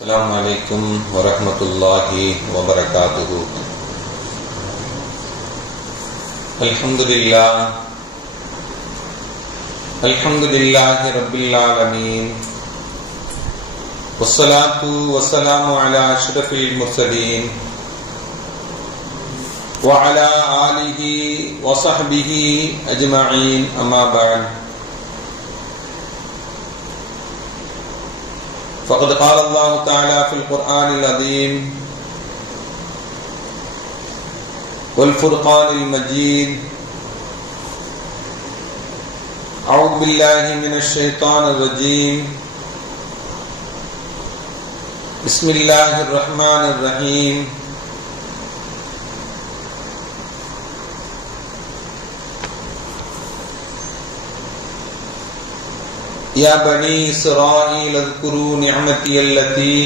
السلام عليكم ورحمة الله وبركاته. الحمد لله رب العالمين، والصلاة والسلام على أشرف المرسلين وعلى آله وصحبه أجمعين، أما بعد. فقد قال الله تعالى في القرآن العظيم والفرقان المجيد: أعوذ بالله من الشيطان الرجيم، بسم الله الرحمن الرحيم. يا بني إسرائيل اذكروا نعمتي التي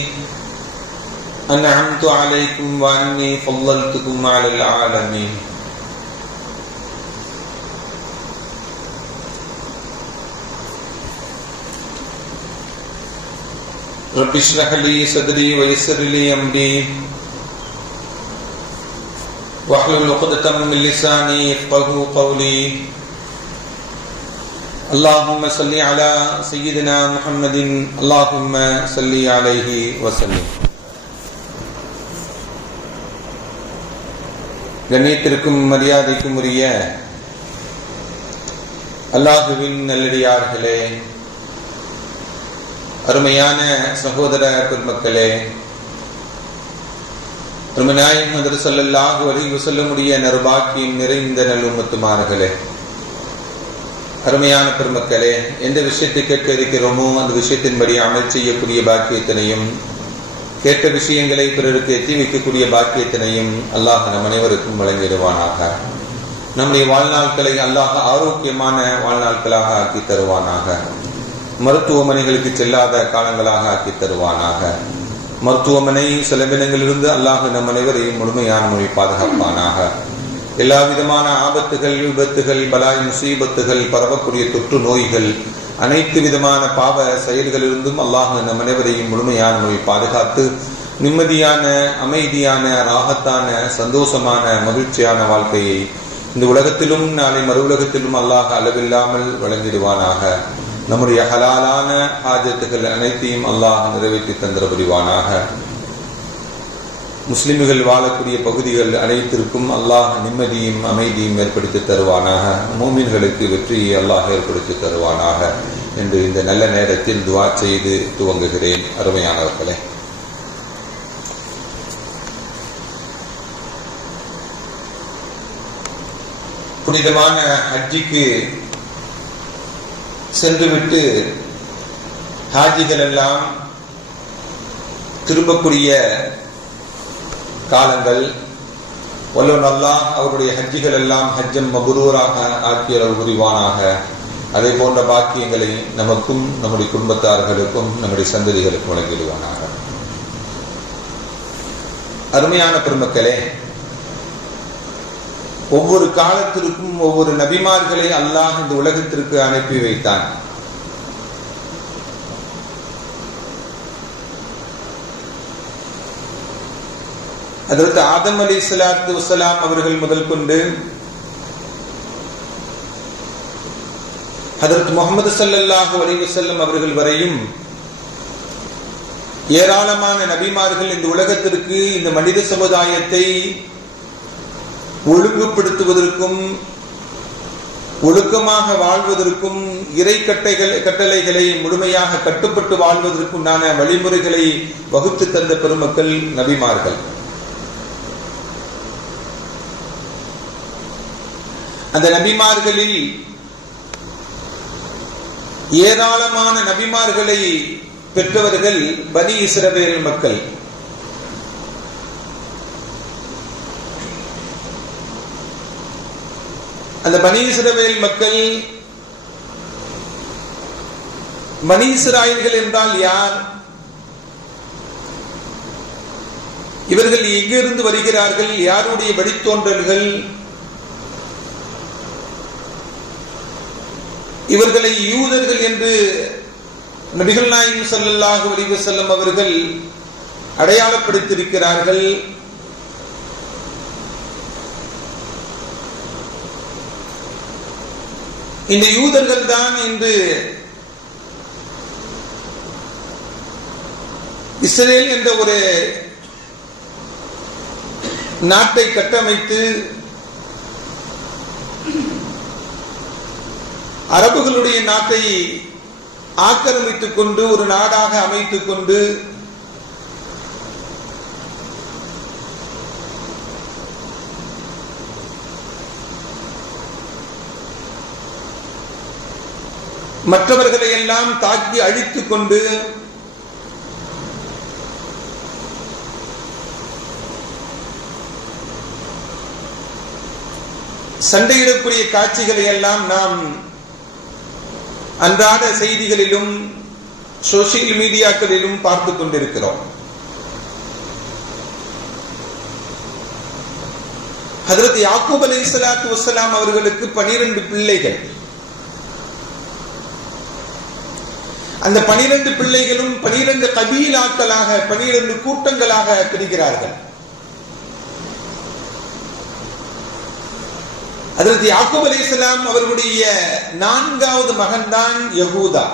أنعمت عليكم وأني فضلتكم على العالمين. رب اشرح لي صدري ويسر لي أمري واحلل عقدة من لساني يفقهوا قولي. اللهم صل على سيدنا محمد، اللهم صل عليه وسلم. கண்ணியத்திற்கும் மரியாதைக்கும் உரிய அல்லாஹுவின் நல்லடியார்களே, அருமையான சகோதர பெருமக்களே, அருமைநாயகம் ஹஜ்ரத் ஸல்லல்லாஹு அலைஹி வஸல்லமுடைய நற்பாக்கியம் நிறைந்த நல்லும்மத்துமார்களே, அருமையான பெருமக்களே, எந்த விஷயத்தை கேட்க இருக்கிறோமோ அந்த விஷயத்தின்படி அமல் செய்யக்கூடிய பாக்கியத்தினையும், கேட்ட விஷயங்களை பிறருக்கு எத்தி வைக்கக்கூடிய பாக்கியத்தினையும் அல்லாஹ் நம் அனைவருக்கும் வழங்கிடுவானாக. நம்முடைய வாழ்நாட்களை அல்லாஹ் ஆரோக்கியமான வாழ்நாட்களாக ஆக்கி தருவானாக. மருத்துவமனைகளுக்கு செல்லாத காலங்களாக ஆக்கி தருவானாக. மருத்துவமனை செலவினங்களிலிருந்து அல்லாஹ் நம் அனைவரையும் முழுமையான மொழி பாதுகாப்பானாக. எல்லா விதமான ஆபத்துகள், விபத்துகள், பலாய் முசீபத்துகள், பரவக்கூடிய தொற்று நோய்கள், அனைத்து விதமான பாவ செயல்களிலிருந்தும் அல்லாஹ் நம் அனைவரையும் முழுமையான மொழி பாதுகாத்து நிம்மதியான, அமைதியான, ராகத்தான, சந்தோஷமான, மகிழ்ச்சியான வாழ்க்கையை இந்த உலகத்திலும் நாளை மறு உலகத்திலும் அல்லாஹ் அளவில்லாமல் வழங்கிடுவானாக. நம்முடைய ஹலாலான ஹாஜத்துகள் அனைத்தையும் அல்லாஹ் நிறைவேற்றி தந்திர புரிவானாக. முஸ்லிம்கள் வாழக்கூடிய பகுதிகள் அனைத்திற்கும் அல்லாஹ் நிம்மதியும் அமைதியும் ஏற்படுத்தி தருவானாக. மூமின்களுக்கு வெற்றியை அல்லாஹ் ஏற்படுத்தி தருவானாக என்று இந்த நல்ல நேரத்தில் துஆ செய்து துவங்குகிறேன். அருமையானவர்களே, புனிதமான ஹஜ்ஜிக்கு சென்றுவிட்டு ஹாஜிகள் எல்லாம் திரும்பக்கூடிய காலங்கள், வல்லவன் அல்லாஹ் அவருடைய ஹஜ்ஜிகள் எல்லாம் ஹஜ்ஜம் மபரூராக ஆக்கியளவு புரிவானாக. அதே போன்ற பாக்கியங்களை நமக்கும் நம்முடைய குடும்பத்தார்களுக்கும் நம்முடைய சந்ததிகளுக்கும் வழங்கிடுவானாக. அருமையான பெருமக்களே, ஒவ்வொரு காலத்திற்கும் ஒவ்வொரு நபிமார்களை அல்லாஹ் இந்த உலகத்திற்கு அனுப்பி வைத்தான். ஹஜ்ரத் ஆதம் அலைஹிஸ்ஸலாத்து வஸ்ஸலாம் அவர்கள் முதல் கொண்டு ஹஜ்ரத் முஹம்மது ஸல்லல்லாஹு அலைஹி வஸல்லம் அவர்கள் வரையும் ஏராளமான நபிமார்கள் இந்த உலகத்திற்கு, இந்த மனித சமுதாயத்தை ஒழுங்குபடுத்துவதற்கும் ஒழுக்கமாக வாழ்வதற்கும் இறை கட்டளைகளை முழுமையாக கட்டுப்பட்டு வாழ்வதற்குண்டான வழிமுறைகளை வகுத்து தந்த பெருமக்கள் நபிமார்கள். அந்த நபிமார்களில் ஏராளமான நபிமார்களை பெற்றவர்கள் பனி இஸ்ரவேல் மக்கள். அந்த பனி இஸ்ரவேல் மக்கள், பனி இஸ்ராயல்கள் என்றால் யார்? இவர்கள் எங்கிருந்து வருகிறார்கள்? யாருடைய வழித்தோன்றல்கள்? இவர்களை யூதர்கள் என்று நபிகள் நாயகம் ஸல்லல்லாஹு அலைஹி வஸல்லம் அவர்கள் அடையாளப்படுத்தியிருக்கிறார்கள். இந்த யூதர்கள் தான் இன்று இஸ்ரேல் என்ற ஒரு நாட்டை கட்டமைத்து அரபுகளுடைய நாட்டை ஆக்கிரமித்துக் கொண்டு ஒரு நாடாக அமைத்துக் கொண்டு மற்றவர்களை எல்லாம் தாக்கி அழித்துக் கொண்டு சண்டையிடக்கூடிய காட்சிகளை எல்லாம் நாம் அன்றாட செய்திகளிலும் சோசியல் மீடியாக்களிலும் பார்த்துக் கொண்டிருக்கிறோம். ஹஜ்ரத் யாக்கூப் அலைஹிஸ்ஸலாத்து வஸ்ஸலாம் அவர்களுக்கு 12 பிள்ளைகள். அந்த 12 பிள்ளைகளும் 12 கபீலாக்களாக 12 கூட்டங்களாக பிரிகிறார்கள். ஹஜ்ரத் யாக்கூப் அலைஹிஸ்ஸலாம் அவர்களுடைய 4வது மகன் தான் யஹூதா.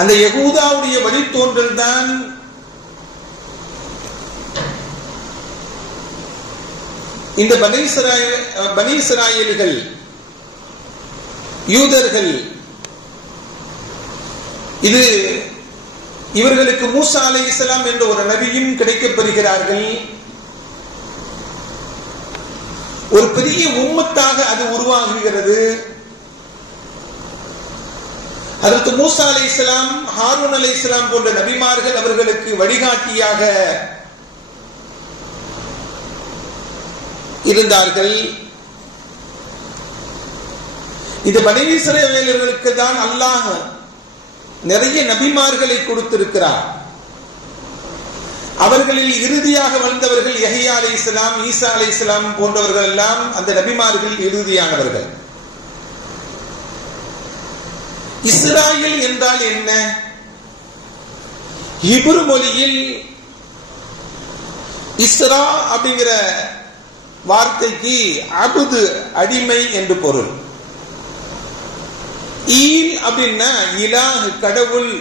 அந்த யஹூதாவுடைய வழித்தோன்றல் தான் இந்த பனி இஸ்ராயேல்கள் யூதர்கள். இது இவர்களுக்கு மூசா அலைஹிஸ்ஸலாம் என்ற ஒரு நபியும் கிடைக்கப்பெறுகிறார்கள். ஒரு பெரிய உம்மத்தாக அது உருவாகுகிறது. ஹஜ்ரத் மூசா அலைஹிஸ்ஸலாம், ஹாரூன் அலைஹிஸ்ஸலாம் போன்ற நபிமார்கள் அவர்களுக்கு வழிகாட்டியாக இருந்தார்கள். இந்த பனி இஸ்ராயேலர்களுக்கு தான் அல்லாஹ் நிறைய நபிமார்களை கொடுத்திருக்கிறார். அவர்களில் இறுதியாக வந்தவர்கள் யஹ்யா அலைஹிஸ்ஸலாம், ஈசா அலைஹிஸ்ஸலாம் போன்றவர்கள் எல்லாம் அந்த நபிமார்கள் இறுதியானவர்கள். இஸ்ராயேல் என்றால் என்ன? ஹிப்ரு மொழியில் இஸ்ரா அப்படிங்கிற வார்த்தைக்கு அபுது அடிமை என்று பொருள். ஈல் அப்படின்னா இலாஹ் கடவுள்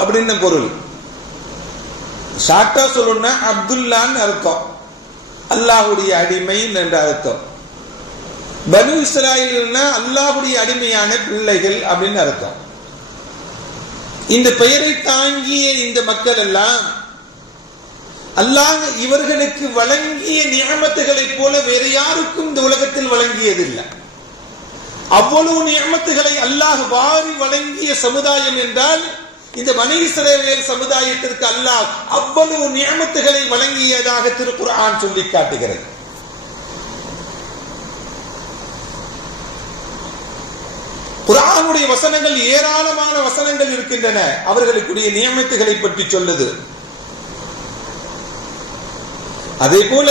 அப்படின்னு பொருள். ஷார்ட்டா சொல்லணும்னா அப்துல்லான்னு அர்த்தம், அல்லாஹுடைய அடிமை என்ற அர்த்தம். பனு இஸ்ராயேல்னா அல்லாஹுடைய அடிமையான பிள்ளைகள் அப்படின்னு அர்த்தம். இந்த பெயரை தாங்கிய இந்த மக்கள் எல்லாம் அல்லாஹ் இவர்களுக்கு வழங்கிய நியமத்துகளைப் போல வேற யாருக்கும் இந்த உலகத்தில் வழங்கியதில்லை. அவ்வளவு நியமத்துகளை அல்லாஹ் வாரி வழங்கிய சமுதாயம் என்றால் இந்த பனி இஸ்ராயேல் சமுதாயத்திற்கு அல்லாஹ் அவ்வளவு நியமத்துகளை வழங்கியதாக திருக்குர்ஆன் சொல்லி காட்டுகிறது. குர்ஆனுடைய வசனங்கள் ஏராளமான வசனங்கள் இருக்கின்றன அவர்களுக்குரிய நியமத்துகளை பற்றி சொல்லுது. அதே போல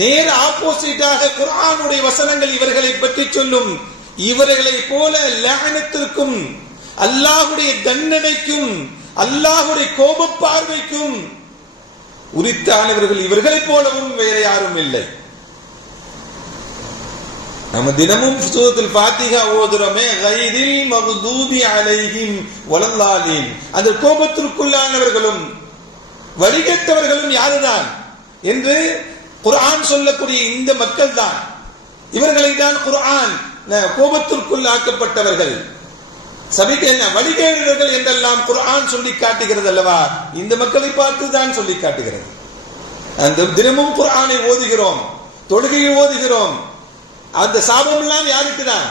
நேர் ஆப்போசிட்டாக குர்ஆனுடைய வசனங்கள் இவர்களை பற்றி சொல்லும். இவர்களை போல லஅனத்திற்கும் அல்லாஹ்வுடைய தண்டனைக்கும் அல்லாஹ்வுடைய கோப பார்வைக்கும் உரித்தானவர்கள் இவர்களைப் போலவும் வேற யாரும் இல்லை. நம்ம தினமும் சூரத்துல் ஃபாத்திஹா ஓதுறோமே, கைரில் மக்தூபி அலைஹிம் வலல்லாலின். அந்த கோபத்திற்குள்ளானவர்களும் வழிகட்டவர்களும் யாருதான் என்று குர்ஆன் சொல்லக்கூடிய இந்த மக்கள் தான். இவர்களை தான் குர்ஆன் கோபத்திற்குள்ளாக்கப்பட்டவர்கள், வழிகேடர்கள் என்றெல்லாம் குர்ஆன் சொல்லி காட்டுகிறது அல்லவா? இந்த மக்களை பார்த்து தான் சொல்லி காட்டுகிறது. அந்த தினமும் குர்ஆனை ஓதுகிறோம், தொழுகையை ஓதுகிறோம். அந்த சாபம் எல்லாம் யாருக்கு தான்?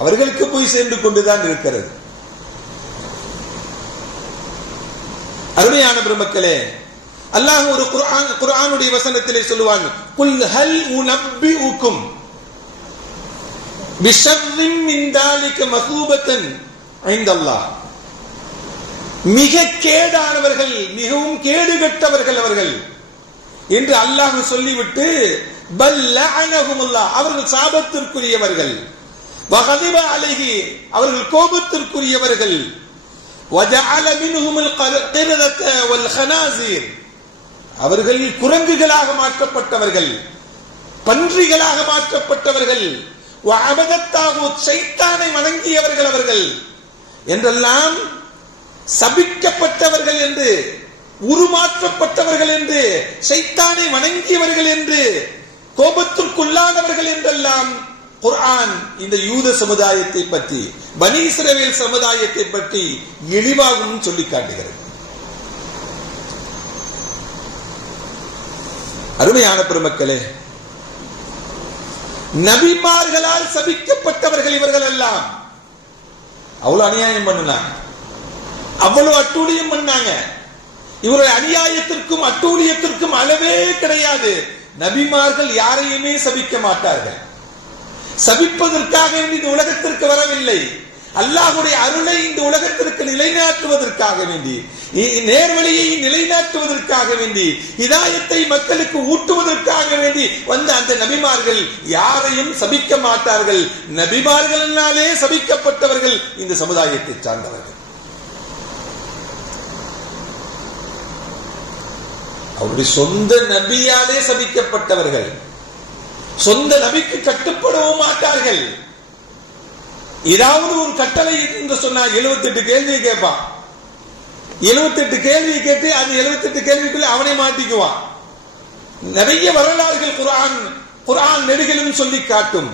அவர்களுக்கு போய் சேர்ந்து கொண்டுதான் இருக்கிறது. அருமையான பெருமக்களே, அல்லாஹ் ஒரு குர்ஆனுடைய வசனத்திலே சொல்லுவாங்க, குல் ஹல் உனப்பிஉக்கும் பிஷர்ரின் மின் தாலிக மஸூபத்தன் இன்தல்லாஹ். மிக கேடானவர்கள், மிகவும் கேடுகட்டவர்கள் அவர்கள் என்று அல்லாஹ் சொல்லிவிட்டு பல் லஅனஹுமுல்லாஹ், அவர்கள் சாபத்திற்குரியவர்கள். வகதிப அலைஹி, அவர்கள் கோபத்திற்குரியவர்கள். வஜஅல மின்ஹுமுல் கிரதத வல் கனாஸீர், அவர்கள் குரங்குகளாக மாற்றப்பட்டவர்கள், பன்றிகளாக மாற்றப்பட்டவர்கள். வஅபதத் தாகூத், ஷைத்தானை வணங்கியவர்கள் அவர்கள் என்றெல்லாம் சபிக்கப்பட்டவர்கள் என்று, உருமாற்றப்பட்டவர்கள் என்று, ஷைத்தானை வணங்கியவர்கள் என்று, கோபத்திற்குள்ளானவர்கள் என்றெல்லாம் குர்ஆன் இந்த யூத சமுதாயத்தை பற்றி, பனி இஸ்ரவேல் சமுதாயத்தை பற்றி இழிவாகவும் சொல்லி காட்டுகிறது. அருமையான பெருமக்களே, நபிமார்களால் சபிக்கப்பட்டவர்கள் இவர்கள் எல்லாம். அவ்வளவு அநியாயம் பண்ணினாங்க, அவ்வளவு அட்டூழியம் பண்ணாங்க. இவருடைய அநியாயத்திற்கும் அட்டூழியத்திற்கும் அளவே கிடையாது. நபிமார்கள் யாரையுமே சபிக்க மாட்டார்கள். சபிப்பதற்காக இந்த உலகத்திற்கு வரவில்லை, அல்லாஹ்வுடைய அருளை இந்த உலகத்திற்கு நிலைநாட்டுவதற்காக வேண்டி, நேர்வழியை நிலைநாட்டுவதற்காக வேண்டி, ஹிதாயத்தை மக்களுக்கு ஊட்டுவதற்காக வேண்டி வந்த அந்த நபிமார்கள் யாரையும் சபிக்க மாட்டார்கள். நபிமார்களாலே சபிக்கப்பட்டவர்கள் இந்த சமுதாயத்தை சார்ந்தவர்கள். அவருடைய சொந்த நபியாலே சபிக்கப்பட்டவர்கள். சொந்த நபிக்கு கட்டுப்படவும் மாட்டார்கள். ஏதாவது ஒரு கட்டளை என்று சொன்னா 78 கேள்வியை கேட்பான். 78 கேள்வி கேட்டு அது 78 கேள்விக்குள்ள அவனை மாட்டிக்குவான். நிறைய வரலாறுகள் குர்ஆன் நெடுகிலும் சொல்லி காட்டும்.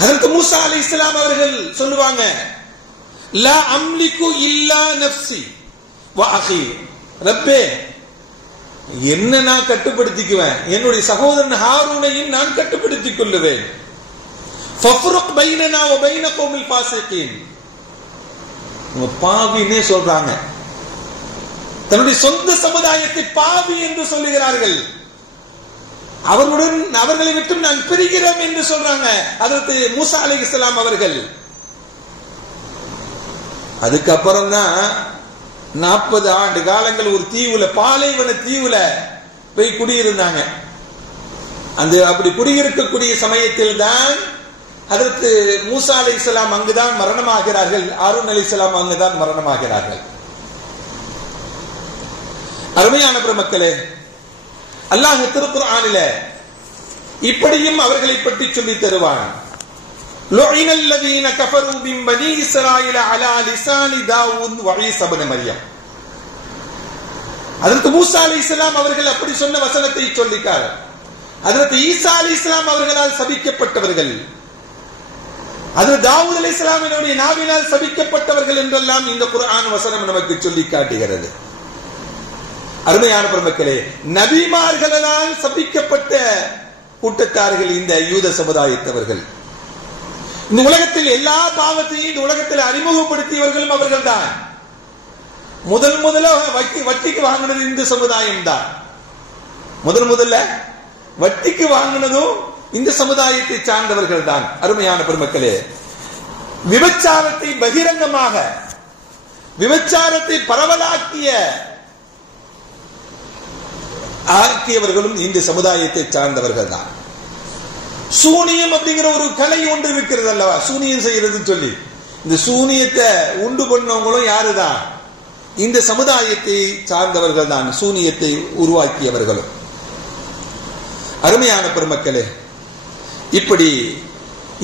ஹஜ்ரத் மூசா அலைஹிஸ்ஸலாம் அவர்கள் சொல்லுவாங்க, லா அம்லிகு இல்லா நஃப்ஸி வ அகி, ரப்பே என்ன நான் கட்டுப்படுத்திக்குவேன், என்னுடைய சகோதரன் ஹாரூனையும் நான் கட்டுப்படுத்திக் கொள்ளுவேன். ஃபஃப்ருக் பைனனா வ பைன கௌமில் ஃபாஸிகீன், பாவினே சொல்றாங்க. தன்னுடைய சொந்த சமுதாயத்தை பாவி என்று சொல்லுகிறார்கள். அவர்களை விட்டு நான் பிரிகிறோம் என்று சொல்றாங்க ஹஜ்ரத் மூசா அலைஹிஸ்ஸலாம் அவர்கள். அதுக்கப்புறம் தான் 40 ஆண்டு காலங்கள் ஒரு தீவுல, பாலைவன தீவுல போய் குடியிருந்தாங்க. அந்த அப்படி குடியிருக்கக்கூடிய சமயத்தில் தான் ஹஜ்ரத் மூசா அலைஹிஸ்ஸலாம் அங்குதான் மரணமாகிறார்கள், ஹாரூன் அலைஹிஸ்ஸலாம் அங்குதான் மரணமாகிறார்கள். அருமையான பெருமக்களே, அல்லாஹ் திருக்குர்ஆனில இப்படியும் அவர்களை பற்றி சொல்லி தருவான். லுஇனல் லதீன கஃபரு மின் பனி இஸ்ராயீல அலா லிசானி தாவூத் வ ஈஸா இப்னு மரியம். ஹஜ்ரத் மூசா அலைஹிஸ்ஸலாம் அவர்கள் அப்படி சொன்ன வசனத்தை சொல்லிட்டார். ஹஜ்ரத் ஈசா அலைஹிஸ்ஸலாம் அவர்களால் சபிக்கப்பட்டவர்கள், ஹஜ்ரத் தாவூத் அலைஹிஸ்ஸலாமினுடைய நாவினால் சபிக்கப்பட்டவர்கள் என்றெல்லாம் இந்த குர்ஆன் வசனம் நமக்கு சொல்லி காட்டுகிறது. அருமையான பெருமக்களே, நபிமார்களால் சபிக்கப்பட்ட கூட்டத்தார்கள் இந்த யூத சமுதாயத்தவர்கள். இந்த உலகத்தில் எல்லா பாவத்தையும் இந்த உலகத்தில் அறிமுகப்படுத்தியவர்களும் அவர்கள் தான். முதல்ல வட்டிக்கு வாங்கினது இந்த சமுதாயம் தான். முதல்ல வட்டிக்கு வாங்கினதும் இந்த சமுதாயத்தை சார்ந்தவர்கள் தான். அருமையான பெருமக்களே, விபச்சாரத்தை பகிரங்கமாக, விபச்சாரத்தை ஆக்கியவர்களும் இந்த சமுதாயத்தை சார்ந்தவர்கள் தான். சூனியம் அப்படிங்கிற ஒரு கலை ஒன்று இருக்கிறது அல்லவா, சூனியம் செய்யறது சொல்லி, இந்த சூனியத்தை உண்டு பண்ணவங்களும் யாருதான்? இந்த சமுதாயத்தை சார்ந்தவர்கள் தான், சூனியத்தை உருவாக்கியவர்களும். அருமையான பெருமக்களே, இப்படி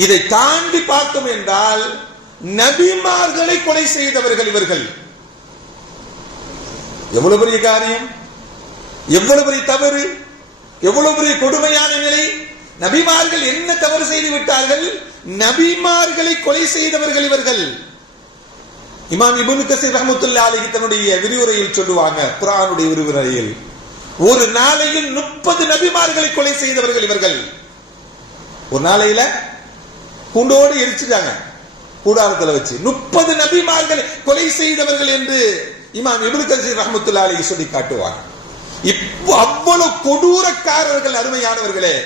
இதை தாண்டி பார்த்தோம் என்றால் நபிமார்களை கொலை செய்தவர்கள் இவர்கள். எவ்வளவு பெரிய காரியம், எவ்வளவு பெரிய தவறு, எவ்வளவு பெரிய கொடுமையான நிலை. நபிமார்கள் என்ன தவறு செய்து விட்டார்கள்? நபிமார்களை கொலை செய்தவர்கள் இவர்கள். இமாம் இப்னு கஸீர் ரஹ்மத்துல்லாஹி அலைஹி தன்னுடைய விரிவுரையில் சொல்லுவாங்க, குர்ஆனுடைய விரிவுரையில், ஒரு நாளையில் 30 நபிமார்களை கொலை செய்தவர்கள் இவர்கள். ஒரு நாளையில கூண்டோடு எரிச்சுட்டாங்க, கூடாரத்தில் வச்சு 30 நபிமார்களை கொலை செய்தவர்கள் என்று இமாம் இப்னு கஸீர் ரஹ்மத்துல்லாஹி அலைஹி சொல்லி காட்டுவாங்க. அவ்வளவு கொடூரக்காரர்கள். அருமையானவர்களே,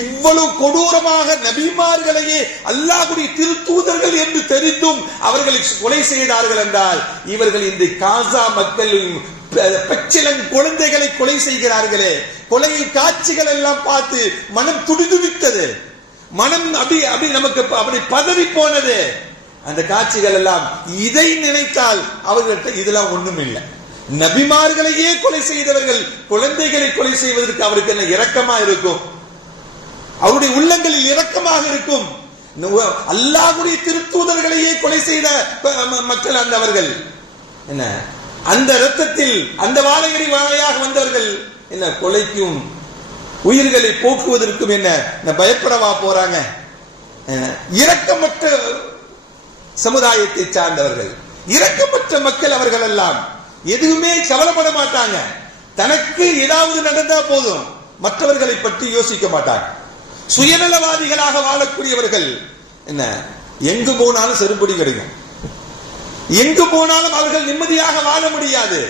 இவ்வளவு கொடூரமாக நபிமார்களையே அல்லாஹ்வுடைய திருத்தூதர்கள் என்று தெரிந்தும் அவர்களை கொலை செய்தார்கள் என்றால், இவர்கள் இந்த காசா மக்களின் பச்சிலன் குழந்தைகளை கொலை செய்கிறார்களே, கொலையில் காட்சிகள் எல்லாம் பார்த்து மனம் துடிதுடித்தது, மனம் அப்படி நமக்கு அப்படி பதறி போனது. அந்த காட்சிகள் எல்லாம் இதை நினைத்தால் அவர்கள்ட்ட இதெல்லாம் ஒண்ணும் இல்லை. நபிமார்களையே கொலை செய்தவர்கள் குழந்தைகளை கொலை செய்வதற்கு அவருக்கு என்ன இரக்கமா இருக்கும்? அவருடைய உள்ளங்களில் இரக்கமாக இருக்கும். அல்லாஹ்வுடைய திருத்தூதர்களையே கொலை செய்த மக்கள் அந்தவர்கள் என்ன, அந்த இரத்தத்தில் அந்த வாழையடி வாழையாக வந்தவர்கள் என்ன கொலைக்கும் உயிர்களை போக்குவதற்கும் என்ன பயப்படவா போறாங்க? இரக்கமற்ற சமுதாயத்தை சார்ந்தவர்கள், இரக்கமற்ற மக்கள் அவர்கள் எல்லாம் எதுவுமே கவலைப்பட மாட்டாங்க. தனக்கு ஏதாவது நடந்தா போதும், மற்றவர்களை பற்றி யோசிக்க மாட்டாங்க. சுயநலவாதிகளாக வாழக்கூடியவர்கள் என்ன, எங்கு போனாலும் செருப்படி கிடைக்கும், எங்கு போனாலும் அவர்கள் நிம்மதியாக வாழ முடியாது.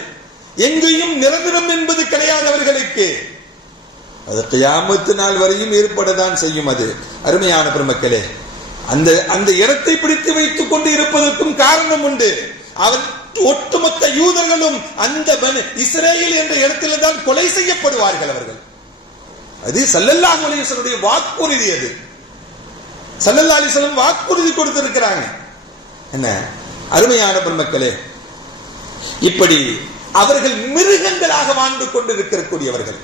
எங்கேயும் நிரந்தரம் என்பது கிடையாது அவர்களுக்கு. அது கியாமத்து நாள் வரையும் ஏற்படத்தான் செய்யும். அது அருமையான பெருமக்களே, அந்த இடத்தை பிடித்து வைத்துக் கொண்டு இருப்பதற்கும் காரணம் உண்டு. அவர் ஒட்டுமொத்த யூதர்களும் அந்த இஸ்ரேல் என்ற இடத்தில் தான் கொலை செய்யப்படுவார்கள் அவர்கள். அது ஸல்லல்லாஹு அலைஹி வஸல்லம் வாக்குறுதி. அது ஸல்லல்லாஹு அலைஹி வஸல்லம் வாக்குறுதி கொடுத்திருக்கிறாங்க. என்ன அருமையான பெருமக்களே, இப்படி அவர்கள் மிருகங்களாக வாழ்ந்து கொண்டிருக்கக்கூடியவர்கள்,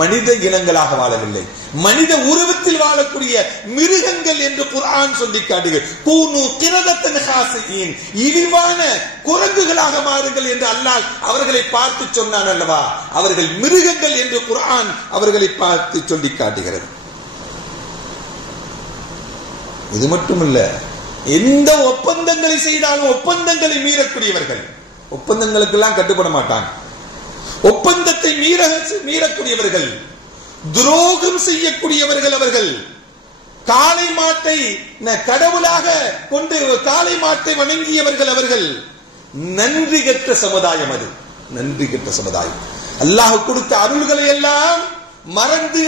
மனித இனங்களாக வாழவில்லை, மனித உருவத்தில் வாழக்கூடிய மிருகங்கள் என்று குர்ஆன் சொல்லி காட்டுகிறது. கூனு கிரதத்தன் ஹாசியின், இழிவான குரங்குகளாக மாறுங்கள் என்று அல்லாஹ் அவர்களை பார்த்து சொன்னான் அல்லவா? அவர்கள் மிருகங்கள் என்று குர்ஆன் அவர்களை பார்த்து சொல்லி காட்டுகிறது. இது மட்டுமல்ல, எந்த ஒப்பந்தங்களை செய்தாலும் ஒப்பந்தங்களை மீறக்கூடியவர்கள், ஒப்பந்தங்களுக்கெல்லாம் கட்டுப்பட மாட்டாங்க. ஒப்பந்தத்தை மீறக்கூடியவர்கள், துரோகம் செய்யக்கூடியவர்கள் அவர்கள். காளை மாட்டை கடவுளாக கொண்டு காளை மாட்டை வணங்கியவர்கள் அவர்கள். நன்றி கெட்ட சமுதாயம் அது, நன்றி கெட்ட சமுதாயம். அல்லாஹ் கொடுத்த அருள்களை எல்லாம் மறந்து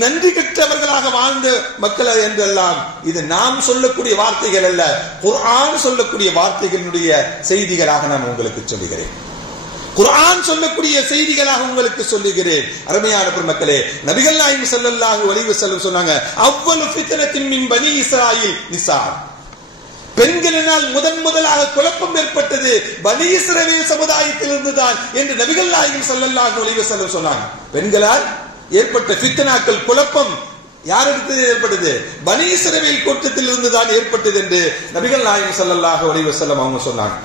நன்றி கெட்டவர்களாக வாழ்ந்த மக்கள் என்றெல்லாம் இது நாம் சொல்லக்கூடிய வார்த்தைகள் அல்ல, குர்ஆன் சொல்லக்கூடிய வார்த்தைகளுடைய செய்திகளாக நான் உங்களுக்கு சொல்லுகிறேன். குர்ஆன் சொல்லக்கூடிய செய்திகளாக உங்களுக்கு சொல்லுகிறேன். அருமையான பெருமக்களே, நபிகள் நாயகம் ஸல்லல்லாஹு அலைஹி வஸல்லம் சொன்னாங்க, அவ்வளு ஃபித்னத்தின் மின் பனி இஸ்ராயில் நிசா. பெண்களினால் முதலாக குழப்பம் ஏற்பட்டது பனி இஸ்ரவேல் சமுதாயத்திலிருந்து தான் என்று நபிகள் நாயகம் ஸல்லல்லாஹு அலைஹி வஸல்லம் சொன்னாங்க. பெண்களால் ஏற்பட்ட ஃபித்னாக்கள், குழப்பம் யாரிடத்தில் ஏற்பட்டது? பனி இஸ்ரவேல் கூட்டத்தில் இருந்து தான் ஏற்பட்டது என்று நபிகள் நாயகம் ஸல்லல்லாஹு அலைஹி வஸல்லம் அவங்க சொன்னாங்க.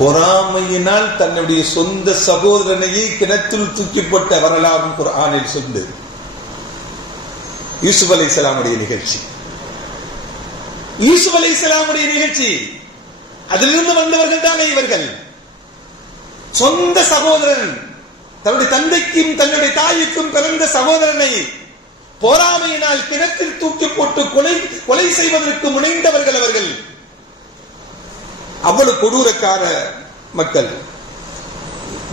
பொறாமையினால் தன்னுடைய சொந்த சகோதரனையே கிணற்றில் தூக்கிப்பட்ட வரலாறும் குர்ஆனில் சொல்லு. யூசுப் அலைஹிஸ்ஸலாமுடைய நிகழ்ச்சி, யூசுப் அலைஹிஸ்ஸலாமுடைய நிகழ்ச்சி, அதிலிருந்து வந்தவர்கள் தானே இவர்கள். சொந்த சகோதரன், தன்னுடைய தந்தைக்கும் தன்னுடைய தாய்க்கும் பிறந்த சகோதரனை பொறாமையினால் கிணற்றில் தூக்கி போட்டு கொலை செய்வதற்கு முனைந்தவர்கள் அவர்கள். அவ்வளவு கொடூரக்கார மக்கள்,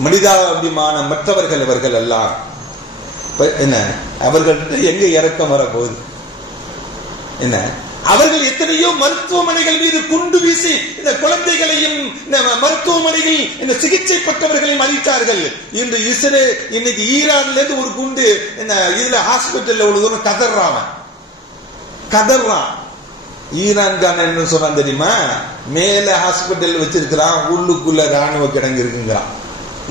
மனிதாபிமான மற்றவர்கள் அவர்கள் எல்லாம். என்ன அவர்கள்ட்ட எங்க இறக்கம் வரப்போகுது? என்ன அவர்கள் எத்தனையோ மருத்துவமனைகள் மீது குண்டு வீசி இந்த குழந்தைகளையும் மருத்துவமனையில் இந்த சிகிச்சை பெற்றவர்களையும் அழித்தார்கள். இன்று இன்னைக்கு ஈரான்ல இருந்து ஒரு குண்டு இதுல ஹாஸ்பிட்டல்ல ஒரு தூரம் கதறான். ஈரான்கான என்ன சொன்னான் தெரியுமா? மேல ஹாஸ்பிட்டல் வச்சிருக்கிறான், உள்ளுக்குள்ள ராணுவ கிடங்கு இருக்குங்கிறான்.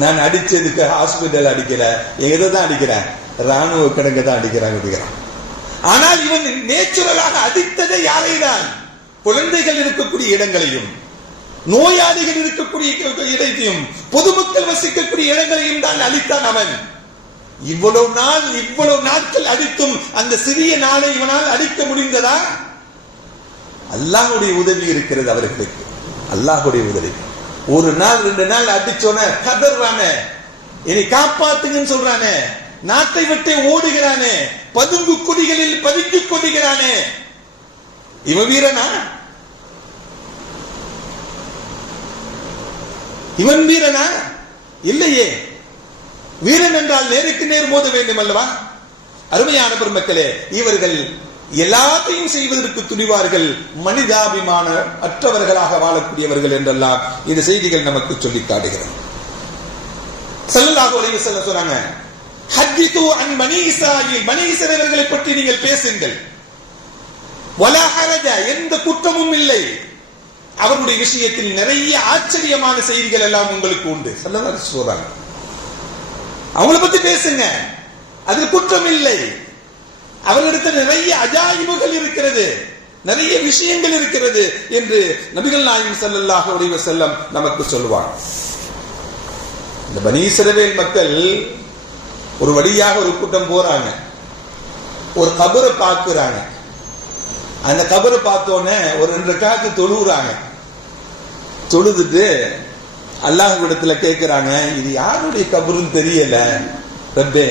நான் அடிச்சதுக்கு ஹாஸ்பிட்டல் அடிக்கல, எதைதான் அடிக்கிறேன்? ராணுவ கிடங்கு தான் அடிக்கிறான். ஆனால் இவன் நேச்சுரலாக அடித்ததை யாரைதான்? குழந்தைகள் இருக்கக்கூடிய இடங்களையும், நோயாளிகள் இருக்கக்கூடிய இடத்தையும், பொதுமக்கள் வசிக்கக்கூடிய இடங்களையும் தான் அழித்தான் அவன். இவ்வளவு நாட்கள் அடித்தும் அந்த சிறிய நாளை இவனால் அடிக்க முடிந்ததா? அல்லாஹ்வுடைய உதவி இருக்கிறது அவர்களுக்கு, அல்லாஹ்வுடைய உதவி. ஒரு நாள் 2 நாள் அடிச்சோன கதறானே, என்னை காப்பாத்துங்கன்னு சொல்றானே, நாட்டை விட்டு ஓடுகிறானே, பதுங்கு கொடிகளில் பதுங்கிக் கொள்கிறானே, இவன் வீரனா? இவன் வீரனா? இல்லையே. வீரன் என்றால் நேருக்கு நேர் மோத வேண்டும் அல்லவா? அருமையான பெருமக்களே, இவர்கள் எல்லாத்தையும் செய்வதற்கு துணிவார்கள், மனிதாபிமான அற்றவர்களாக வாழக்கூடியவர்கள் என்றெல்லாம் இந்த செய்திகள் நமக்கு சொல்லி காட்டுகிறது. ஸல்லல்லாஹு அலைஹி வஸல்லம் சொன்னாங்க, ஹத்திது அன் பனி இஸ்ராயீல், பனி இஸ்ரவேலர்களை பற்றி நீங்கள் பேசுங்கள். வலா ஹரஜ, எந்த குற்றமும் இல்லை. அவருடைய விஷயத்தில் நிறைய ஆச்சரியமான செய்திகள் எல்லாம் உங்களுக்கு உண்டு. ஸல்லல்லாஹு அலைஹி வஸல்லம் சொல்றாங்க, அவங்கள பத்தி பேசுங்க, அதில் குற்றம் இல்லை. அவர்களிடத்தில் நிறைய அஜாயிபுகள் இருக்கிறது, நிறைய விஷயங்கள் இருக்கிறது என்று நபிகள் நாயகம் ஸல்லல்லாஹு அலைஹி வஸல்லம் நமக்கு சொல்லுவாங்க. இந்த பனி இஸ்ரவேல் மக்கள் ஒரு வழியாக ஒரு கூட்டம் போறாங்க, ஒரு கபரை பார்க்கிறாங்க. அந்த கபரை பார்த்தோன்னே ஒரு 2 ரக்காத்து தொழுகிறாங்க. தொழுதுட்டு அல்லாஹ்விடத்துல கேட்கிறாங்க, இது யாருடைய கபருன்னு தெரியல ரப்பே,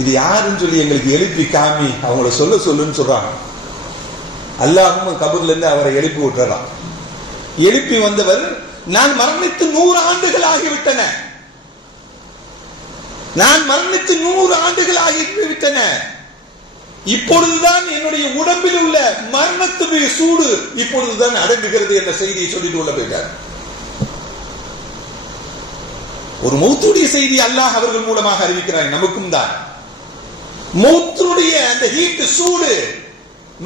இது யாருன்னு சொல்லி எங்களுக்கு எழுப்பி காமி, அவங்கள சொல்லுன்னு சொல்றாங்க. அல்லாஹ்வும் கபர்ல இருந்து அவரை எழுப்பி விட்டுறான். எழுப்பி வந்தவர், நான் மரணித்து 100 ஆண்டுகள் ஆகிவிட்டன, நான் மரணித்து 100 ஆண்டுகள் ஆகிவிட்டன, இப்பொழுதுதான் என்னுடைய உடம்பில் உள்ள மரணத்துடைய சூடு இப்பொழுதுதான் அடங்குகிறது என்ற செய்தியை சொல்லிட்டு உள்ள போயிட்டார். ஒரு மௌத்துடைய செய்தி அல்லாஹ் அவர்கள் மூலமாக அறிவிக்கிறார். நமக்கும் தான் மௌத்துடைய அந்த ஹீட், சூடு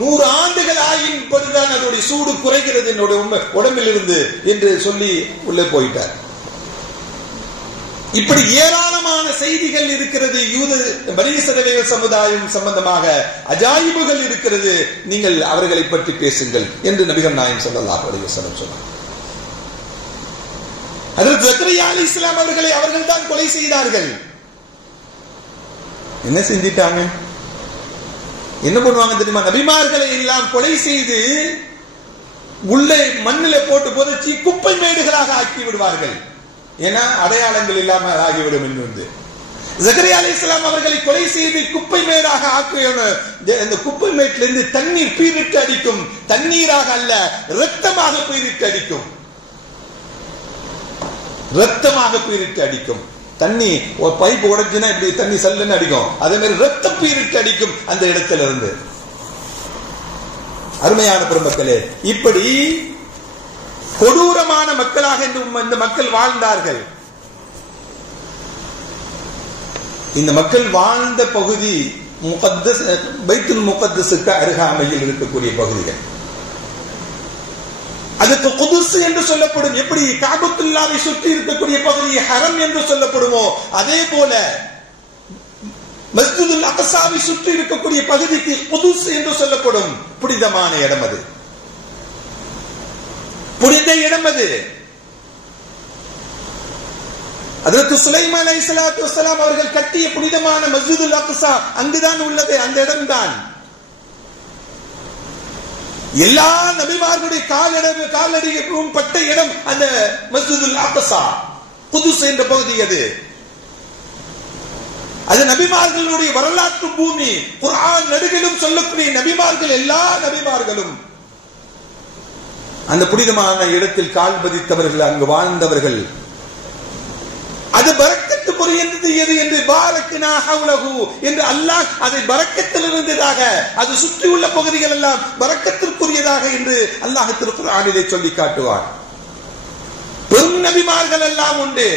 100 ஆண்டுகள் ஆயின் பிறகுதான் அதனுடைய சூடு குறைகிறது என்னுடைய உடம்பில் இருந்து என்று சொல்லி உள்ளே போயிட்டார். இப்படி ஏராளமான செய்திகள் இருக்கிறது. யூத பனி இஸ்ரவேல் சமுதாயம் சம்பந்தமாக அஜாயிபுகள் இருக்கிறது. நீங்கள் அவர்களை பற்றி பேசுங்கள் என்று நபிகள் நாயகம் ஸல்லல்லாஹு அலைஹி வஸல்லம் சொன்னார். ஹஜ்ரத் ஜக்கரியா அலைஹிஸ்ஸலாம் அவர்களை அவர்கள் தான் கொலை செய்தார்கள். என்ன செஞ்சிட்டாங்க, என்ன பண்ணுவாங்க தெரியுமா? நபிமார்களை எல்லாம் கொலை செய்து உள்ளே மண்ணிலே போட்டு புதைச்சி குப்பை மேடுகளாக ஆக்கி விடுவார்கள். ஏன்னா அடையாளங்கள் இல்லாமல் ஆகிவிடும் என்று ஜக்கரியா அலைஹிஸ்ஸலாம் அவர்களை கொலை செய்து குப்பை மேடாக ஆக்குவாங்க. அந்த குப்பை மேட்டிலிருந்து தண்ணீர் பீரிட்டு அடிக்கும். தண்ணீராக அல்ல, ரத்தமாக பீரிட்டு அடிக்கும். ரத்தமாக பீரிட்டு அடிக்கும். தண்ணி ஒரு பைப் உடைச்சுன்னா இப்படி தண்ணி சல்லுன்னு அடிக்கும். அதே மாதிரி ரத்தம் பீரிட்டு அடிக்கும் அந்த இடத்துல இருந்து. அருமையான பெருமக்களே, இப்படி கொடூரமான மக்களாக இந்த மக்கள் வாழ்ந்தார்கள். இந்த மக்கள் வாழ்ந்த பகுதி முகத்தஸ், பைத்துல் முகத்தஸுக்கு அருகாமையில் இருக்கக்கூடிய பகுதிகள். அதுக்கு குதுஸ் என்று சொல்லப்படும். எப்படி காபத்துல்லாவை சுற்றி இருக்கக்கூடிய பகுதி ஹரம் என்று சொல்லப்படுமோ, அதே போல மஸ்ஜிதுல் அக்ஸாவை சுற்றி இருக்கக்கூடிய பகுதிக்கு குதுஸ் என்று சொல்லப்படும். புனிதமான இடம் அது, புனித இடம் அது. ஹஜ்ரத் சுலைமான் அலைஹிஸ்ஸலாத்து வஸ்ஸலாம் அவர்கள் கட்டிய புனிதமான மஸ்ஜிதுல் அக்ஸா அங்குதான் உள்ளது. அந்த இடம்தான் எல்லா நபிமார்களுடைய காலடியும் பட்ட இடம் அந்த மஸ்ஜிதுல் அக்ஸா, குதுஸ் என்ற பகுதி. அது நபிமார்களுடைய வரலாற்று பூமி. குர்ஆன் நெடுகிலும் சொல்லக்கூடிய நபிமார்கள், எல்லா நபிமார்களும் அந்த புனிதமான இடத்தில் கால் பதித்தவர்கள், அங்கு வாழ்ந்தவர்கள். அது பரக்கத்துக்குரியது எது என்று பாரக்னா ஹவ்லஹு என்று அல்லாஹ் அதை பரக்கத்தில் இருந்ததாக, அது சுற்றியுள்ள பகுதிகள் எல்லாம் பரக்கத்திற்குரியதாக என்று அல்லாஹ் திருக்குர்ஆனிலே சொல்லி காட்டுவார். பெரும் நபிமார்கள் எல்லாம் உண்டு.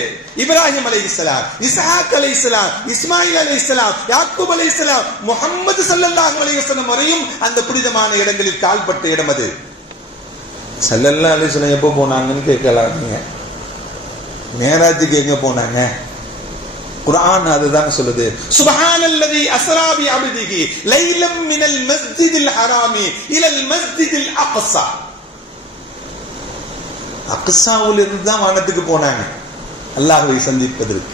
இப்ராஹிம் அலைஹிஸ்ஸலாம், இஸ்ஹாக் அலைஹிஸ்ஸலாம், இஸ்மாயில் அலைஹிஸ்ஸலாம், யாக்கூப் அலைஹிஸ்ஸலாம், முஹம்மது ஸல்லல்லாஹு அலைஹி வஸல்லம் வரையும் அந்த புனிதமான இடங்களில் கால்பட்ட இடம் அது. ஸல்லல்லாஹு அலைஹி வஸல்லம் எப்போ போனாங்கன்னு கேட்கலாம் நீங்க. மேராஜுக்கு எங்க போனாங்க? குர்ஆன் அதுதான் சொல்லுது. சுப்ஹானல்லதி அஸ்ரா பி அப்திஹி லைலம் மினல் மஸ்ஜிதில் ஹராமி இலல் மஸ்ஜிதில் அக்ஸா. அக்ஸாவில் இருந்து தான் வானத்துக்கு போனாங்க அல்லாஹ்வை சந்திப்பதற்கு.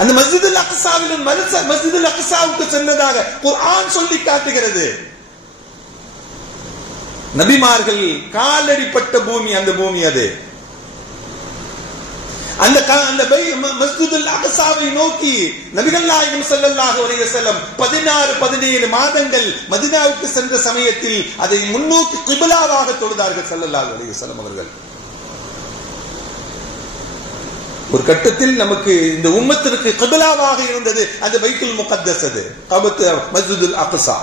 அந்த மஸ்ஜிதுல் அக்ஸாவில் மஸ்ஜிதுல் அக்ஸாவுக்கு சென்றதாக குர்ஆன் சொல்லி காட்டுகிறது. நபிமார்கள் காலடிப்பட்ட பூமி அந்த பூமி அது. அந்த மஸ்ஜிதுல் அக்ஸாவை நோக்கி நபிகள் நாயகம் ஸல்லல்லாஹு அலைஹி வஸல்லம் 16-17 மாதங்கள் மதீனாவுக்கு சென்ற சமயத்தில் அதை முன்னோக்கி கிப்லாவாக தொழுதார்கள் ஸல்லல்லாஹு அலைஹி வஸல்லம் அவர்கள். ஒரு கட்டத்தில் நமக்கு இந்த உம்மத்திற்கு கிப்லாவாக இருந்தது அந்த பைத்துல் முகத்தஸ், அது மஸ்ஜிதுல் அக்ஸா.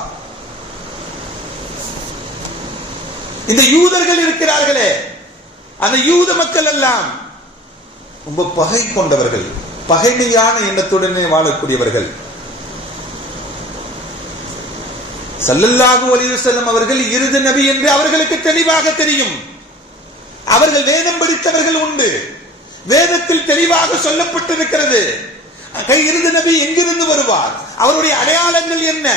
இந்த யூதர்கள் இருக்கிறார்களே, அந்த யூத மக்கள் எல்லாம் ரொம்ப பகை கொண்டவர்கள். பகைமையான எண்ணத்துடனே வாழக்கூடியவர்கள். ஸல்லல்லாஹு அலைஹி வஸல்லம் அவர்கள் இறுதி நபி என்று அவர்களுக்கு தெளிவாக தெரியும். அவர்கள் வேதம் படித்தவர்கள் உண்டு. வேதத்தில் தெளிவாக சொல்லப்பட்டிருக்கிறது இறுதி நபி எங்கிருந்து வருவார், அவருடைய அடையாளங்கள் என்ன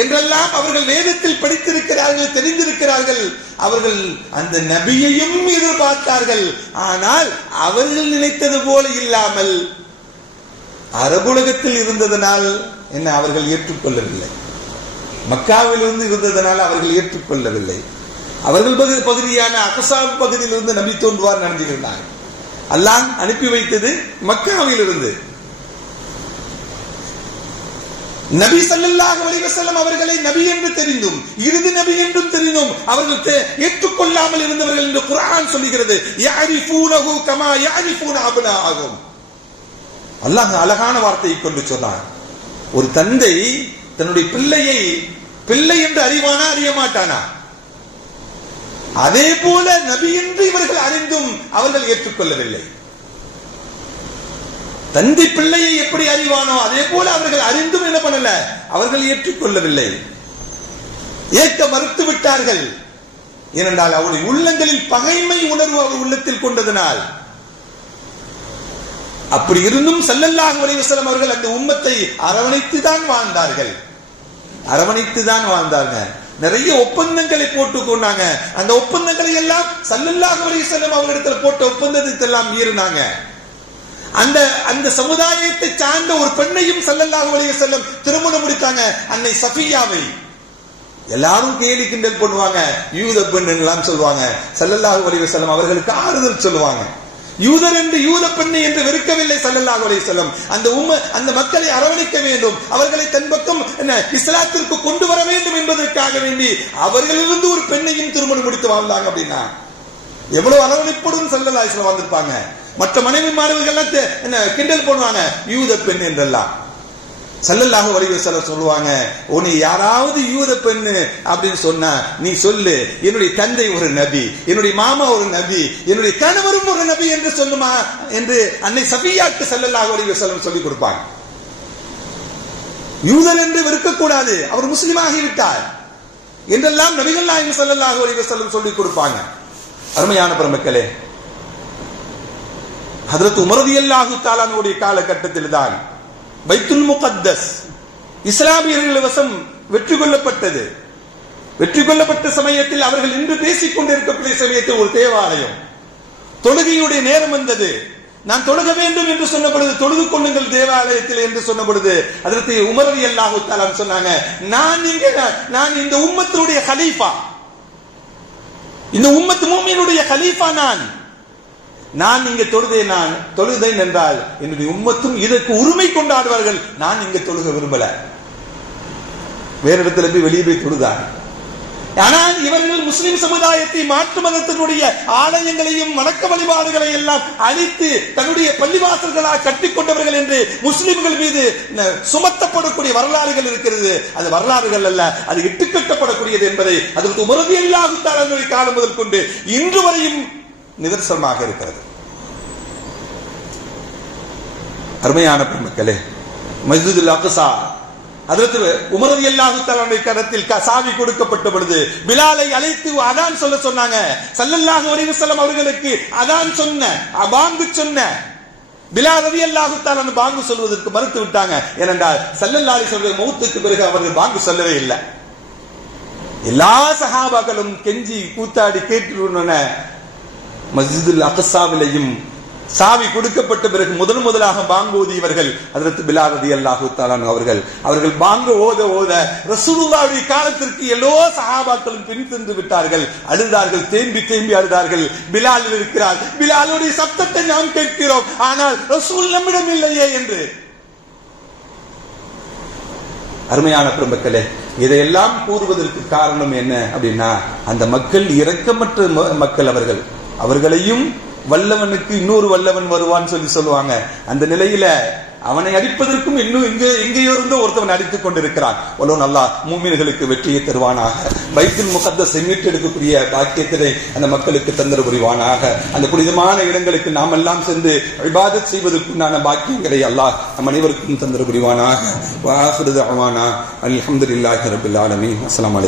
என்றெல்லாம் அவர்கள் வேதத்தில் படித்திருக்கிறார்கள், தெரிந்திருக்கிறார்கள். அவர்கள் அந்த நபியையும் எதிர்பார்த்தார்கள். ஆனால் அவர்கள் நினைத்தது போல இல்லாமல் அரபுலகத்தில் இருந்ததனால் என்ன அவர்கள் ஏற்றுக்கொள்ளவில்லை. மக்காவிலிருந்து இருந்ததனால் அவர்கள் ஏற்றுக்கொள்ளவில்லை. அவர்கள் பகுதியான அக்ஸா பகுதியிலிருந்து நபி தோன்றுவார் நினைச்சிருந்தாங்க. அல்லாஹ் அனுப்பி வைத்தது மக்காவில் இருந்து. நபி ஸல்லல்லாஹு அலைஹி வஸல்லம் அவர்களை நபி என்று தெரிந்தும் இறுதி நபி என்றும் தெரிந்தும் அவர்கள் ஏற்றுக்கொள்ளாமல் இருந்தவர்கள் என்று குர்ஆன் சொல்கிறது. யஅரிஃபூனஹு கமா யஅரிஃபூன அப்னாஅஹும். அல்லாஹ் அழகான வார்த்தையை கொண்டு சொன்னார். ஒரு தந்தை தன்னுடைய பிள்ளையை பிள்ளை என்று அறிவானா அறிய மாட்டானா? அதே போல நபி என்று இவர்கள் அறிந்தும் அவர்கள் ஏற்றுக்கொள்ளவில்லை. தந்தை பிள்ளையை எப்படி அறிவானோ அதே போல அவர்கள் அறிந்தும் என்ன பண்ணல, அவர்கள் ஏற்றுக்கொள்ளவில்லை, ஏற்க மறுத்து விட்டார்கள். ஏனென்றால் அவருடைய உள்ளங்களில் பகைமை உணர்வு அவர் உள்ளத்தில் கொண்டதனால். அப்படி இருந்தும் ஸல்லல்லாஹு அலைஹி வஸல்லம் அவர்கள் அந்த உம்மத்தை அரவணைத்துதான் வாழ்ந்தார்கள். நிறைய ஒப்பந்தங்களை போட்டுக் கொண்டாங்க. அந்த ஒப்பந்தங்களை எல்லாம் ஸல்லல்லாஹு அலைஹி வஸல்லம் அவர்களிடத்தில் போட்ட ஒப்பந்தத்தை எல்லாம் மீறினாங்க. அந்த சமுதாயத்தை சார்ந்த ஒரு பெண்ணையும் ஸல்லல்லாஹு அலைஹி வஸல்லம் திருமணம் முடித்தாங்க, அன்னை சஃபியாவை. எல்லாரும் கேலி கிண்டல் பண்ணுவாங்க, யூத பெண் எல்லாம் சொல்லுவாங்க. ஸல்லல்லாஹு அலைஹி வஸல்லம் அவர்களுக்கு ஆறுதல் சொல்லுவாங்க. யூதர் என்று யூத பெண்ணை என்று வெறுக்கவில்லை ஸல்லல்லாஹு அலைஹி வஸல்லம். அந்த மக்களை அரவணைக்க வேண்டும், அவர்களை தன் பக்கம் இஸ்லாத்திற்கு கொண்டு வர வேண்டும் என்பதற்காக வேண்டி அவர்களிலிருந்து ஒரு பெண்ணையும் திருமணம் முடித்து வாழ்ந்தாங்க. அப்படின்னா எவ்வளவு அரவணைப்படும் ஸல்லல்லாஹு அலைஹி வஸல்லம் வந்திருப்பாங்க. மற்ற மனைவி மாணவர்கள் கிண்டல் பண்ணுவாங்க, யூத பெண் என்றெல்லாம். ஸல்லல்லாஹு அலைஹி வஸல்லம் சொல்லுவாங்க, உன்னை யாராவது யூத பெண்ணு அப்படின்னு சொன்னா நீ சொல்லு, என்னுடைய தந்தை ஒரு நபி, என்னுடைய மாமா ஒரு நபி, என்னுடைய கணவரும் ஒரு நபி என்று சொல்லுமா என்று அன்னை சஃபியாக்கு ஸல்லல்லாஹு அலைஹி வஸல்லம் சொல்லிக் கொடுப்பாங்க. யூதர் என்று வெறுக்கக்கூடாது, அவர் முஸ்லிமாகிவிட்டார் என்றெல்லாம் நபிகள் நாயகம் ஸல்லல்லாஹு அலைஹி வஸல்லம் சொல்லிக் கொடுப்பாங்க. அருமையான பெருமக்களே, ஹஜ்ரத் உமர் ரலியல்லாஹு தஆலா அன்ஹுடைய காலகட்டத்தில் தான் பைத்துல் முகத்தஸ் இஸ்லாமியர்கள் வசம் வெற்றி கொள்ளப்பட்டது. வெற்றி கொள்ளப்பட்ட சமயத்தில் அவர்கள் இன்று பேசிக் கொண்டிருக்கக்கூடிய சமயத்தில் ஒரு தேவாலயம் தொழுகையுடைய நேரம் வந்தது. நான் தொழுக வேண்டும் என்று சொன்ன பொழுது தொழுது கொள்ளுங்கள் தேவாலயத்தில் என்று சொன்ன பொழுது அதற்கு உமர் ரலியல்லாஹு தஆலா சொன்னாங்க, நான் இந்த உம்மத்துடைய கலீஃபா, இந்த உம்மத்து மூமினுடைய கலீஃபா, நான் இங்க தொழுதேன் என்றால் என்னுடைய உம்மத்தும் இதற்கு உரிமை கொண்டாடுவார்கள். நான் இங்க தொழுக விரும்பல, வேற இடத்துல போய் வெளியே போய் தொழுதார். ஆனால் இவர்கள் முஸ்லிம் சமுதாயத்தை மாற்று மதத்தினுடைய ஆலயங்களையும் வணக்க வழிபாடுகளை எல்லாம் அழித்து தன்னுடைய பள்ளிவாசல்களாக கட்டிக் கொண்டவர்கள் என்று முஸ்லிம்கள் மீது சுமத்தப்படக்கூடிய வரலாறுகள் இருக்கிறது. அது வரலாறுகள் அல்ல, அது இட்டுக்கட்டப்படக்கூடியது என்பதை அதற்கு உமர் ரலியல்லாஹு தஆலா அன்ஹுடைய காலம் முதல் கொண்டு இன்று வரையும் நிதர்சனமாக இருக்கிறது. அருமையான பெருமக்களே, மஸ்ஜிதுல் அக்ஸா ஹஜ்ரத் உமர் ரலியல்லாஹு தஆலா கரத்தில் சாவி கொடுக்கப்பட்ட பொழுது பிலாலை அழைத்து அதான் சொல்ல சொன்னாங்க. ஸல்லல்லாஹு அலைஹி வஸல்லம் அவர்களுக்கு அதான் சொன்ன பாங்கு சொன்ன பிலால் ரலியல்லாஹு தஆலா பாங்கு சொல்வதற்கு மறுத்து விட்டாங்க. ஏனென்றால் ஸல்லல்லாஹு அலைஹி வஸல்லம் மௌத்துக்கு பிறகு அவர்கள் பாங்கு சொல்லவே இல்லை. எல்லா சஹாபாக்களும் கெஞ்சி கூத்தாடி கேட்டு மஸ்ஜிதுல் அக்ஸாவிலையும் சாவி கொடுக்கப்பட்ட பிறகு முதலாக பாங்கு ஓதியவர்கள் ஹஜ்ரத் பிலால் ரலியல்லாஹு தஆலா அவர்கள் பாங்கு ஓத ரசூலுல்லாஹ்வுடைய காலத்திற்கு எல்லா சஹாபாக்களும் பின் சென்று விட்டார்கள், அழுதார்கள், தேம்பி அழுதார்கள். பிலால் இருக்கிறார், பிலாலுடைய சத்தத்தை நாம் கேட்கிறோம், ஆனால் ரசூல் நம்மிடம் இல்லையே என்று. அருமையான பெருமக்களே, இதையெல்லாம் கூறுவதற்கு காரணம் என்ன அப்படின்னா, அந்த மக்கள் இரக்கமற்ற மக்கள். அவர்களையும் வல்லவனுக்கு இன்னொரு வல்லவன் வருவான்னு சொல்லுவாங்க. அந்த நிலையில அவனை அடிப்பதற்கும் இன்னும் எங்கேயோ இருந்தோ ஒருத்தவன் அடித்துக் கொண்டிருக்கிறான். அல்லாஹ் மூமின்களுக்கு வெற்றியை தருவானாக. பைத்துல் முகத்தஸை மீட்டெடுக்கக்கூடிய பாக்கியத்தினை அந்த மக்களுக்கு தந்தர புரிவானாக. அந்த புனிதமான இடங்களுக்கு நாம் எல்லாம் சென்று இபாதத் செய்வதற்குண்டான பாக்கியங்களை அல்லாஹ் நம் அனைவருக்கும் தந்தர புரிவானாக. வ ஆகிரு தஅவானா அல்ஹம்துலில்லாஹி ரப்பில் ஆலமீன். அஸ்ஸலாமு அலைக்கும்.